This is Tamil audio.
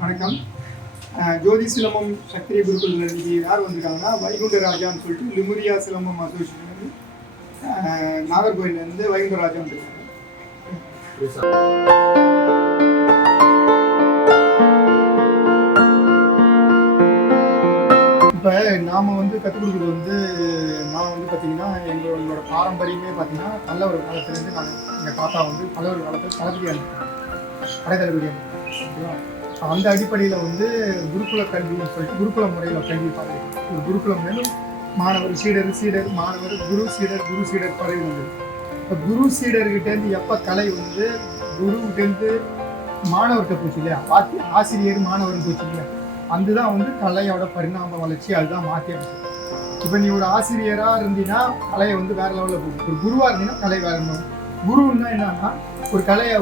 வணக்கம். ஜோதி சிலம்பம் சக்திரிய குருகுல் இன்றைக்கி யார் வந்திருக்காங்கன்னா, வைகுண்ட ராஜான்னு சொல்லிட்டு லிமுரியா சிலம்பம் அசோசியேஷன் நாகர்கோயிலேருந்து வைகுண்ட ராஜா வந்துருக்காங்க. இப்போ நாம் கற்றுக் கொடுக்குறது நான் பார்த்தீங்கன்னா எங்களோட பாரம்பரியமே பார்த்தீங்கன்னா பல்லவர் காலத்துலேருந்து எங்கள் தாத்தா பல்லவர் காலத்தில் தளபதியாக இருக்காங்க, படைத்தளபதியாக இருக்காங்க. அந்த அடிப்படையில் குருகுல கல்வின்னு சொல்லிட்டு குருகுல முறையில் கல்வி பார்த்துருக்கோம். ஒரு குருகுல முறையில் மாணவர் சீடர் மாணவர் குரு சீடர் பதவி வந்தது. இப்போ குரு சீடர்கிட்டேருந்து எப்போ கலை குருகிட்டேருந்து மாணவர்கிட்ட போச்சு இல்லையா, ஆசிரியர் மாணவர்னு போச்சு இல்லையா, அதுதான் கலையோட பரிணாம வளர்ச்சி. அதுதான் மாற்றி அமைச்சு. இப்போ நீ ஒரு ஆசிரியராக இருந்தீங்கன்னா கலையை வேற லெவலில் போகும். ஒரு குருவாக இருந்தீங்கன்னா கலை வேற லெவல். குருன்னா என்னன்னா ஒரு கலையை